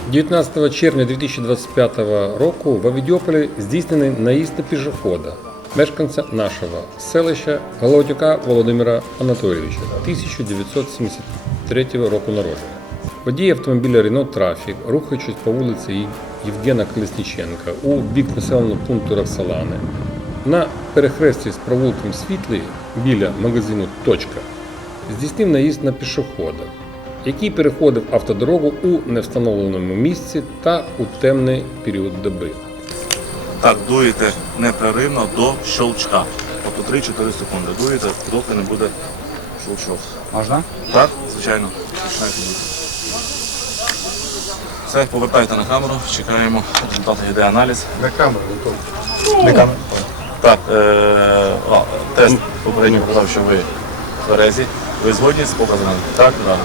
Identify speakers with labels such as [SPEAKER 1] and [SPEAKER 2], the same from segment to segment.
[SPEAKER 1] 19 червня 2025 року в Авідіополі здійснений наїзд на пішохода, мешканця нашого селища Галаутюка Володимира Анатолійовича, 1973 року народження. Водій автомобіля Renault Traffic, рухаючись по вулиці Євгена Колесніченка у бік населеного пункту Роксолани, на перехресті з провулком Світлий біля магазину «Точка» здійснив наїзд на пішохода, який переходив автодорогу у невстановленому місці та у темний період доби.
[SPEAKER 2] Так, дуєте непреривно до щелчка. Тобто 3-4 секунди дуєте, доки не буде щелчок.
[SPEAKER 3] Можна?
[SPEAKER 2] Так, звичайно. Починайте дути. Все, повертайте на камеру, чекаємо, результати йде аналіз.
[SPEAKER 3] На камеру,
[SPEAKER 2] Не камеру. Так, тест попередньо показав, що ви тверезі. Ви згодні з показами? Так, так.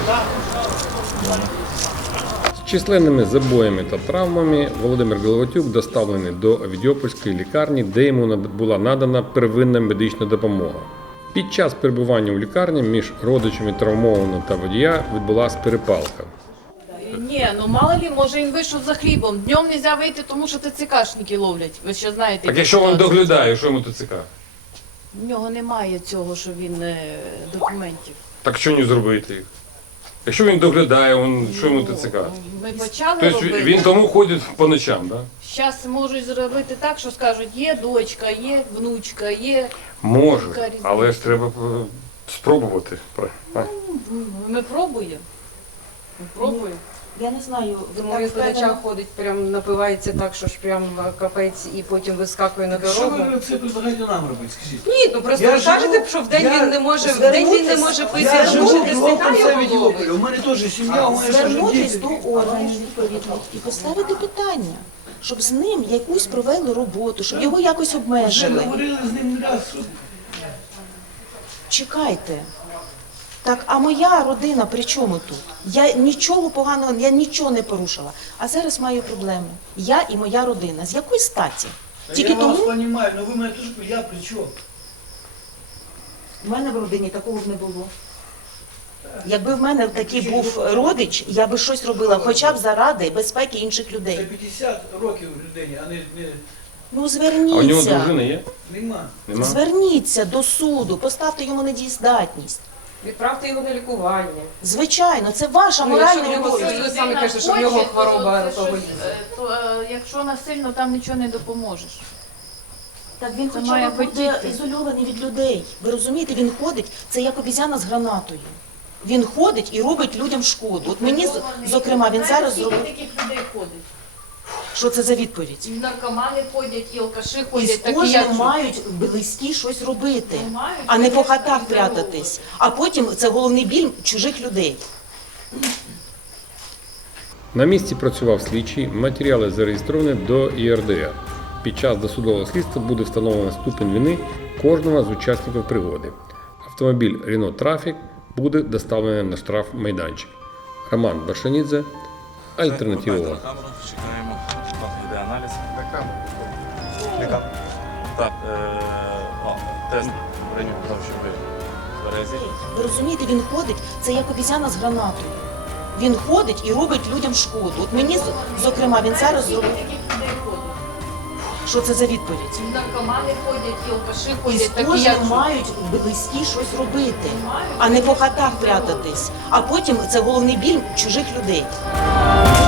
[SPEAKER 1] З численними забоями та травмами Володимир Галаутюк доставлений до Авідіопольської лікарні, де йому була надана первинна медична допомога. Під час перебування у лікарні між родичами травмованого та водія відбулася перепалка.
[SPEAKER 4] Ні, ну мало ли, може він вийшов за хлібом. Днем не можна вийти, тому що ТЦКшники ловлять. Ви ще знаєте.
[SPEAKER 1] Так якщо він доглядає, що йому ТЦК?
[SPEAKER 4] В нього немає цього, що він документів.
[SPEAKER 1] Так що не зробити їх? Якщо він доглядає, що йому ТЦК?
[SPEAKER 4] Ми почали
[SPEAKER 1] Тобто
[SPEAKER 4] робити.
[SPEAKER 1] він тому ходить по ночам, так?
[SPEAKER 4] Зараз можуть зробити так, що скажуть, є дочка, є внучка, є...
[SPEAKER 1] Може, але ж треба спробувати.
[SPEAKER 4] Ми пробуємо. Ми пробуємо.
[SPEAKER 5] Я не знаю,
[SPEAKER 6] Тому він по ночам ходить, прям напивається так, що ж прям капець і потім вискакує на
[SPEAKER 7] Що
[SPEAKER 6] дорогу.
[SPEAKER 7] ви це предлагаєте нам робити, скажіть?
[SPEAKER 6] Ні, ну просто
[SPEAKER 7] Я
[SPEAKER 6] ви
[SPEAKER 7] живу-
[SPEAKER 6] кажете, що вдень
[SPEAKER 7] я-
[SPEAKER 6] він не може, вдень він не може пити,
[SPEAKER 7] Я
[SPEAKER 6] а
[SPEAKER 7] живу
[SPEAKER 6] може
[SPEAKER 7] в
[SPEAKER 6] десь
[SPEAKER 7] Концеві
[SPEAKER 6] його ловить.
[SPEAKER 7] У мене теж сім'я, у мене теж
[SPEAKER 5] звернутись
[SPEAKER 7] діти.
[SPEAKER 5] до органів відповідних і поставити питання, щоб з ним якусь провели роботу, щоб його якось
[SPEAKER 7] Ми
[SPEAKER 5] обмежили.
[SPEAKER 7] говорили з ним не раз. що-
[SPEAKER 5] Чекайте. Так, а моя родина при чому тут? Я нічого поганого, я нічого не порушила. А зараз маю проблеми. Я і моя родина. З якої статі? Тільки
[SPEAKER 7] Я вас
[SPEAKER 5] тому
[SPEAKER 7] розумію, але ви мене теж, я при чому?
[SPEAKER 5] в мене в родині такого б не було. Якби в мене такий був родич, я би щось робила, хоча б заради безпеки інших
[SPEAKER 7] Це
[SPEAKER 5] людей.
[SPEAKER 7] 50 років людині, а не
[SPEAKER 5] Ну
[SPEAKER 1] А у нього
[SPEAKER 5] зверніться.
[SPEAKER 1] дружина є?
[SPEAKER 7] нема.
[SPEAKER 1] Нема?
[SPEAKER 5] Зверніться до суду, поставте йому недієздатність.
[SPEAKER 6] Відправте його на лікування.
[SPEAKER 5] Звичайно, це ваша
[SPEAKER 6] Ну, якщо в
[SPEAKER 5] моральна
[SPEAKER 6] нього
[SPEAKER 5] обов'язок.
[SPEAKER 6] ви самі кажете, що в нього хвороба
[SPEAKER 4] то,
[SPEAKER 6] алкоголізм.
[SPEAKER 4] якщо насильно, там нічого не допоможеш.
[SPEAKER 5] Так він
[SPEAKER 4] Це
[SPEAKER 5] хоча
[SPEAKER 4] має
[SPEAKER 5] б буде
[SPEAKER 4] хотіти.
[SPEAKER 5] ізольований від людей. Ви розумієте, він ходить, це як обізяна з гранатою. Він ходить і робить людям шкоду. От мені, зокрема, він зараз зробив.
[SPEAKER 4] таких людей ходить.
[SPEAKER 5] Що це за відповідь?
[SPEAKER 4] І наркомани ходять, і алкаші
[SPEAKER 5] І з
[SPEAKER 4] ходять, такі як
[SPEAKER 5] кожним мають близькі щось робити,
[SPEAKER 4] Мають,
[SPEAKER 5] а не по
[SPEAKER 4] звісно,
[SPEAKER 5] хатах
[SPEAKER 4] і
[SPEAKER 5] прятатись. А потім це головний біль чужих людей.
[SPEAKER 1] На місці працював слідчий, матеріали зареєстровані до ЄРДР. Під час досудового слідства буде встановлено ступінь вини кожного з учасників пригоди. Автомобіль Renault Traffic буде доставлений на штрафмайданчик. Роман Баршанідзе, Альтернатива.
[SPEAKER 2] Повертайте на камеру, чекаємо, результати йде аналіз.
[SPEAKER 3] На камеру.
[SPEAKER 2] Так, тест попередньо показав, що ви тверезі.
[SPEAKER 5] Ви розумієте, він ходить, це як обізяна з гранатою. Він ходить і робить людям шкоду. От мені, зокрема, він зараз зробив.
[SPEAKER 4] таких людей ходять.
[SPEAKER 5] Що це за відповідь?
[SPEAKER 4] І наркомани ходять, і алкаші
[SPEAKER 5] І з
[SPEAKER 4] ходять, такі як
[SPEAKER 5] кожним мають близькі щось робити, а не по хатах прятатись. А потім це головний біль чужих людей.